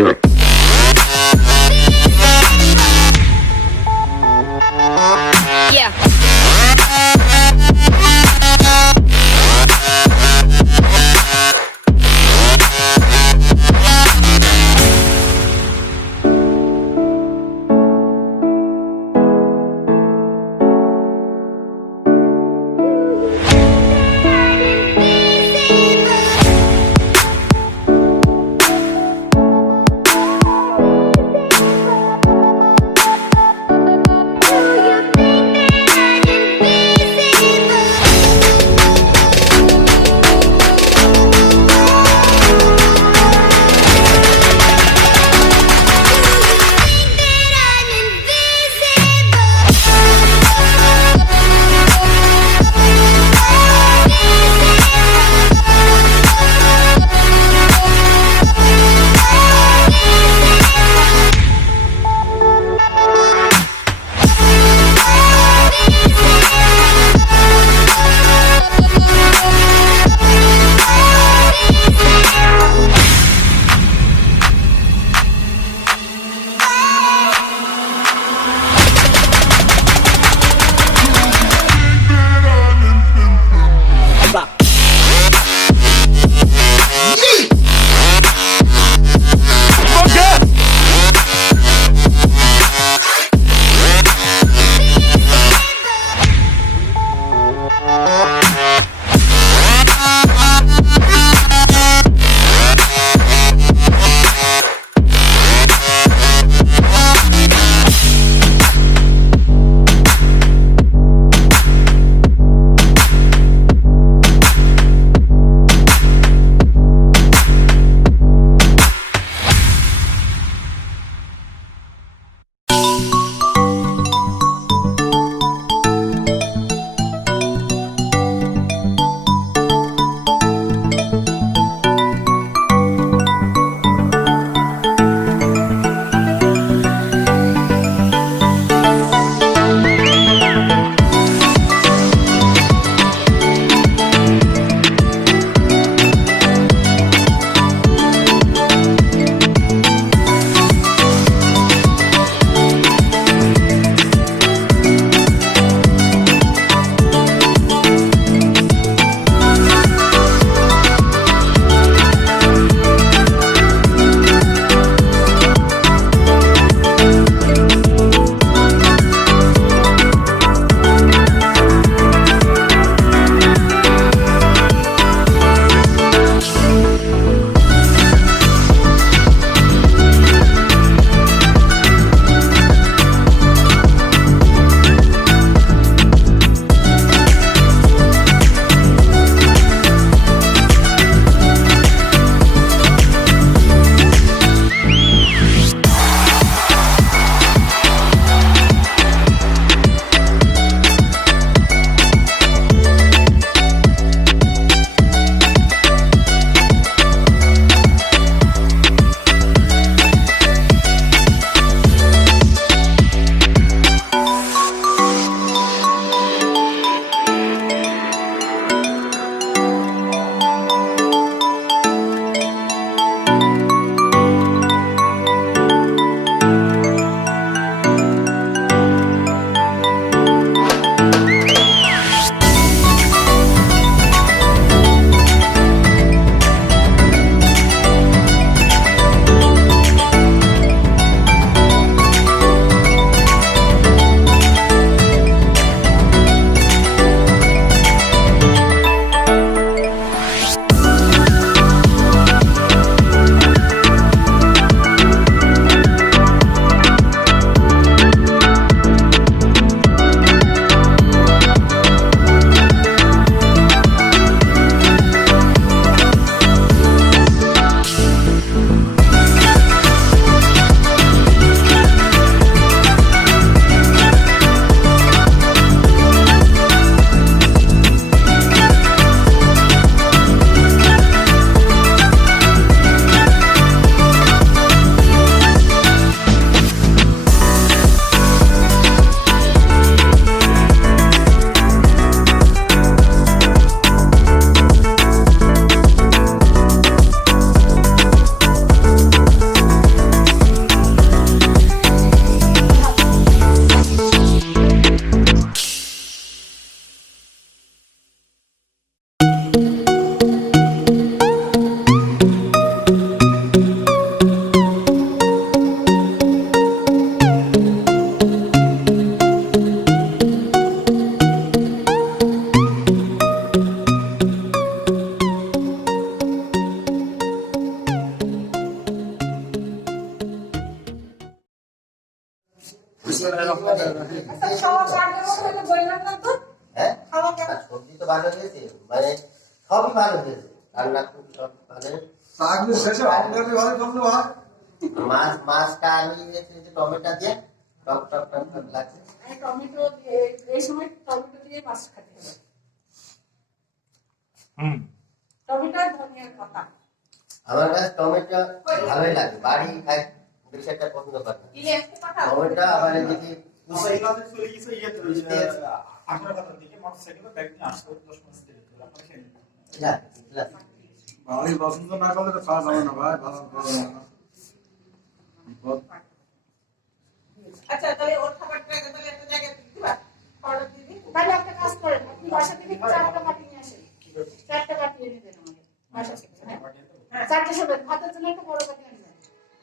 Yeah. হ্যাঁ সবজি তো ভালো হয়েছে, মানে সবই ভালো হয়েছে, রান্না খুব সব ভালো। মাছটা আমি টমেটো দিয়ে টক টক টক টক লাগছে। টমেটো এই সময় টমেটো দিয়ে মাছ খেতে হবে। টমেটো আর ধনিয়ার পাতা। আমার কাছে টমেটো ভালোই লাগে, বাড়ি খাই বেশি একটা পছন্দ করে না টমেটো। আবার এদিকে বাড়ি পছন্দ না করলে তো খাওয়া যাবে না ভাই, ভালো আচ্ছা তাহলে ওর খাবারটা তাহলে একটা জায়গায় দিবা, অর্ডার দিবি। তাহলে একটা কাজ করেন, আপনি বাসা থেকে 4টা বাটি নিয়ে আসেন, 4টা বাটি এনে দেন আমাকে বাসা থেকে। হ্যাঁ 4টা সব ভাতের জন্য একটা বড় বাটি আনবেন,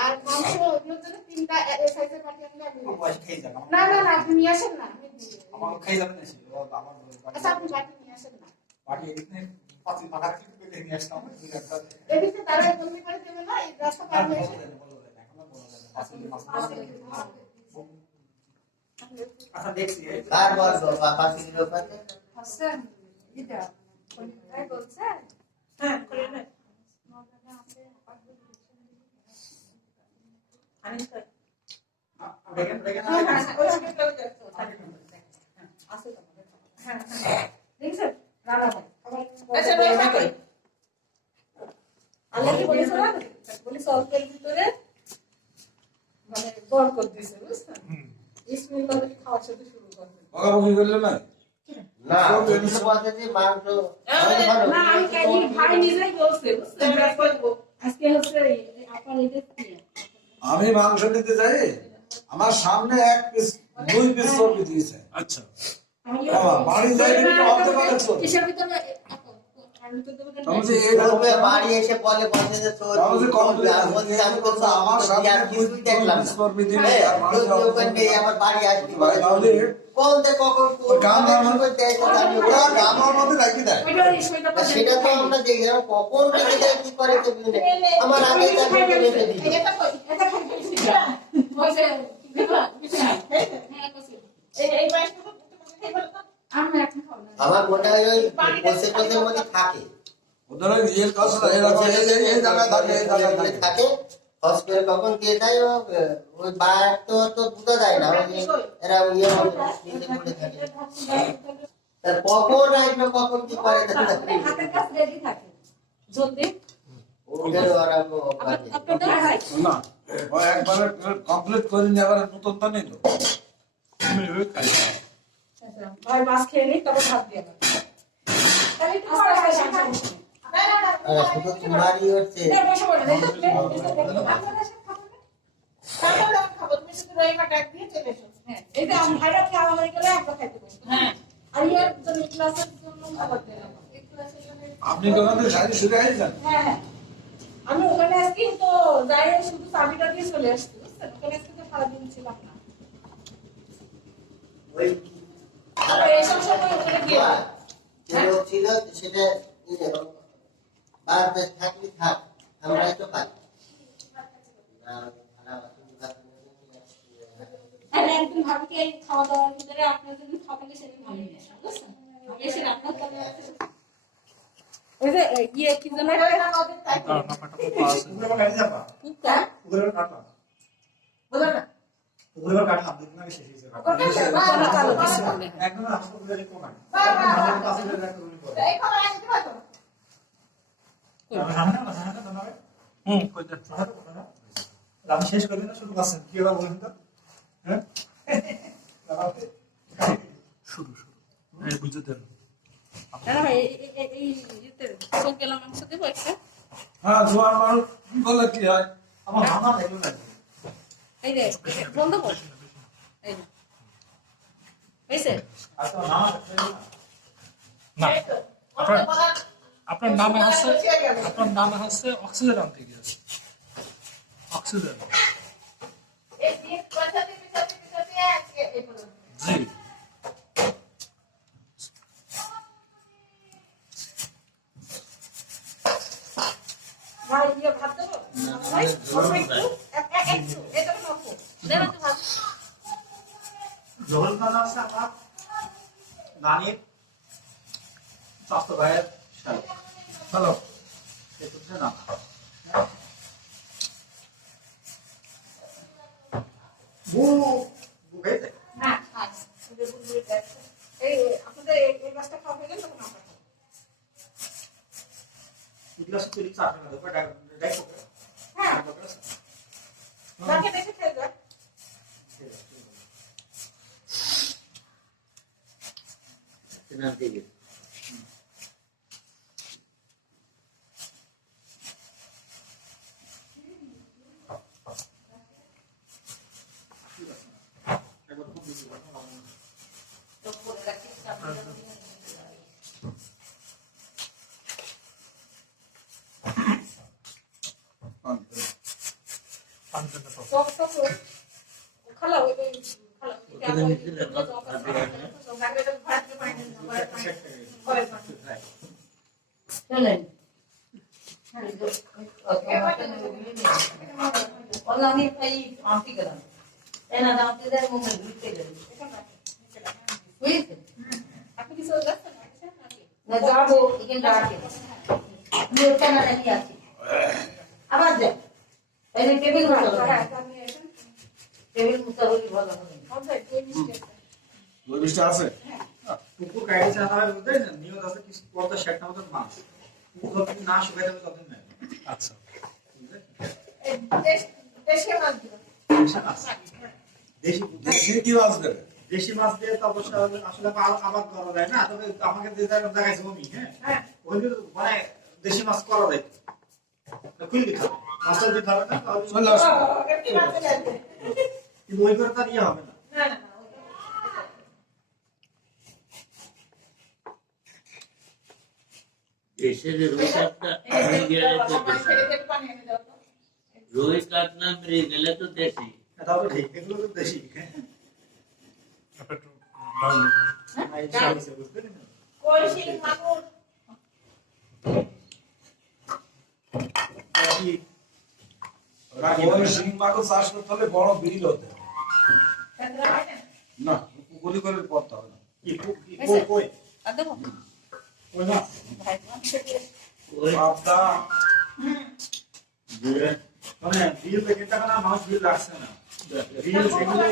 আর মাংস ওগুলোর জন্য 3টা এই সাইজের বাটি আনলে আমি না না না আপনি নিয়ে আসেন না, আমি আমার খাই যাবে না সেটা আমার আচ্ছা আপনি বাটি নিয়ে আসেন না, বাড়ি এদিকে পাঁচিল পাকা থেকে পেলে নিয়ে আসলাম এদিকে তারা বলতে করে দেবে না, এই রাস্তা পার হয়ে এসে আচ্ছা দেখছি কার বলবো পাশে দিল পাশে হাসান এটা কোনটাই বলছে। হ্যাঁ করে নে আমি কই দেখেন দেখেন ওই সাইডে চলে যাচ্ছে আসে তো। হ্যাঁ হ্যাঁ দেখছেন রানা ভাই আচ্ছা ভাই কই আল্লাহ কি বলেছে না, বলেছে অল্পের ভিতরে মানে বরকত দিয়েছে, বুঝছেন? বিসমিল্লাহ বলে খাওয়া শুরু করবেন। বকাবকি করলে না না ওই তো বলতে যে মাংস না আমি কালি ভাই নিজেই বলছে, বুঝছেন? আজকে হচ্ছে আপনার এটা কি আমি মাংস নিতে যাই, আমার সামনে 1 পিস 2 পিস চর্বি দিয়েছে। আচ্ছা বাড়ি যাই অল্প করে চর্বি কিসের ভিতরে বাড়ি এসে বলে বসে যে আমি তো আমার সামনে কিছুই দেখলাম না। চর্বি দিলে আবার বাড়ি আসবি কোনতে কখন আমার মধ্যে রাখি দেয়, সেটা তো আমরা দেখি কখন কি করে আমার আগে রেখে দিই। আমার মোটা ওই কোষের মধ্যে থাকে, ওদের ওই রিয়েল কথা এই জায়গা থাকে, এই জায়গা থাকে হসপিটাল কখন দিয়ে দেয় ওই বার তো বুঝা যায় না, এরা ইয়ে নিচে পড়ে থাকে, তার কখন আসবে কখন কি করে হাতের কাজ রেডি থাকে জলদি ওদেরও আরম্ভ না ও একবার কমপ্লিট করে নিয়ে আবার নতুন তো নেই তো আমি ওই খাই ভাই মাছ খেয়ে নি তবে ভাত দিয়ে দাও তাহলে একটু পরে খাই না শুধু কুমারই হচ্ছে খাবো তুমি শুধু রইমা ডাক দিয়ে চলে এসো। হ্যাঁ এটা আমি ভাইরা খাওয়া হয়ে গেলে আমরা খাইতে বসবো। হ্যাঁ আর ইয়ার জন্য ক্লাসের জন্য খাবার দিলাম, এই ক্লাসের জন্য আপনি কোথা থেকে শাড়ি শুরু হয়েছেন? হ্যাঁ হ্যাঁ আমি ওখানে আজকে তো যাই শুধু চাবিটা দিয়ে চলে আসছি, বুঝছেন? ওখানে আজকে তো সারাদিন ছিলাম না, ওই আর এইসব সময় ওখানে গিয়ে লোক ছিল সেটা বাদ থাকলে থাক, আমরাই তো খাই একদিন ভাবিকে এই খাওয়া দাওয়ার ভিতরে আপনার জন্য খাবারটা সেদিন ভালো নিয়ে আসা, বুঝছেন? এসে আপনার জন্য ওই যে ইয়ে কি যেন বলো না রাম শেষ করবি না শুরু করছেন কি ওরা বলেন তো হ্যাঁ শুরু এই বুঝতে দেন এই ইয়েতে চোখ গেলাম মাংস দেবো একটা হ্যাঁ জোয়ার মানুষ বলে কি হয়, আমার মামা দেখলো না এই রে বন্ধ কর এই না হইছে আচ্ছা মামা না আপনার নামে হচ্ছে অক্সিজেন আনতে গিয়েছে অক্সিজেন এই দিয়ে কথা দিতে আছে এই বলো জি ভাই ইয়ে ভাত দেবো ভাই একটু এটা নাও দেবো তো ভাত জহর খান আছে আমার নানির স্বাস্থ্য ভাইয়ের শালক। চলো সে হচ্ছে না বু বু খেতে না আজ ওদের বুঝে দেখো এই আপনাদের এই গাছটা খাওয়া হয়ে গেল তখন আমরা খাবো ইতিহাস তৈরি চার টাকা দেবো ডাই করবে হ্যাঁ বাকি দেখে খেয়ে যাক টক টক খালা ওই খালা চলেন আমি এই আনতে গেলাম এনা দাঁতে দেয় মুখে ঘুরতে গেলাম বুঝেছেন আপনি কিছু যাচ্ছেন নাকি না যাবো এখানটা আছে আমি ওখানে নাকি আছি আবার যাই এই যে টেবিল মুছাবো হ্যাঁ আপনি এসেন টেবিল মুছাবো কি ভালো হবে কোথায় দুই মিনিট ওই বিষটা আছে কুকুর গাড়ি চালাবে বুঝতে না নিয়ত আছে কিছু পর্দা শেট না মতো মাছ কুকুর যদি না শুকাই যাবে তখন না আচ্ছা এই দেশে মাছ দিও দেশি দেশে কি মাছ দেবে দেশি মাছ দিয়ে তো অবশ্য আসলে আবাদ করা যায় না তবে আমাকে যে দেখাইছে মমি হ্যাঁ হ্যাঁ ওই মানে দেশি মাছ করা যায় খুলে দিতে হবে মাছটা যদি ধরে না তাহলে চলে আসো একটু মাছ লাগবে কিন্তু ওই করে তার ইয়ে হবে না না না দেশের রোহিত কাতলা মেরে গেলে তো দেশি পানি এনে দাও তো রোহিত কাতলা মেরে গেলে তো দেশি তাও তো ঠিক এগুলো তো দেশি কলসি মাগুর ওই শিং মাগুর চাষ করতে হলে বড় বিল হতে হবে। চন্দ্র হয় না না পুকুরি করে করতে হবে না কই আর দেবো কই মাছ ভাই ওই পাবদা মানে বিল প্যাকেট টাকা না মাছ বিল লাগছে না বিল যেগুলো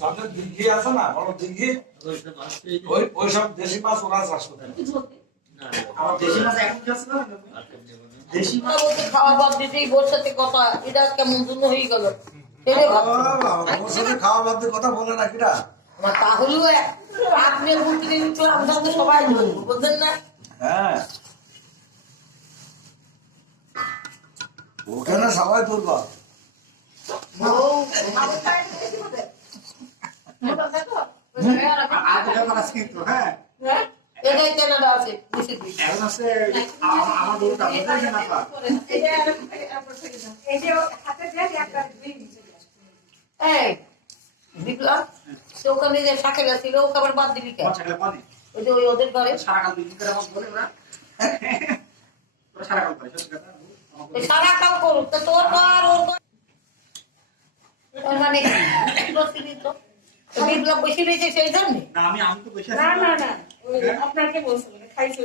সামনে দিঘি আছে না বড় দিঘি ওই সব আসছে ওই সব দেশি মাছ ওরা চাষ করতে হবে। না আমার দেশি মাছ এখন কি আছে না দেশি মাছ খাওয়া বাদ দিতেই বোর সাথে কথা এটা কেমন জন্য হয়ে গেল ওর সাথে খাওয়া বাদ দিয়ে কথা বলে না কিরা তাহলেও আপনি বলতে আমরা তো সবাই ধরবো বুঝলেন না হ্যাঁ ওখানে সবাই তুলবা মাগুর খাই দিতে হবে মোটা দেখো আর কোথাও মাছ কিন্তু হ্যাঁ হ্যাঁ এটাই কেনাডা আছে বেশি দিন এখন আছে আমার দৌড়টা বুঝতে না পা এই যে এই যে হাতে দিয়ে একটা দিন এই বিপ্লব তো ওখানে যে শাকেরা ছিল ও খাবার বাদ দিবি কেন মাছ খেলে পানি ওই যে ওই ওদের ঘরে সারা কাল বিক্রি করে মাছ বলে না সারা কাল পাই সত্যি কথা ওই সারা কাম করুক তা তোর ঘর ওর ঘর ওর মানে তো বিপ্লব বসে রয়েছে সেই জন্য না আমি তো বসে না আছি না না আপনাকে বলছিলেন খাইছে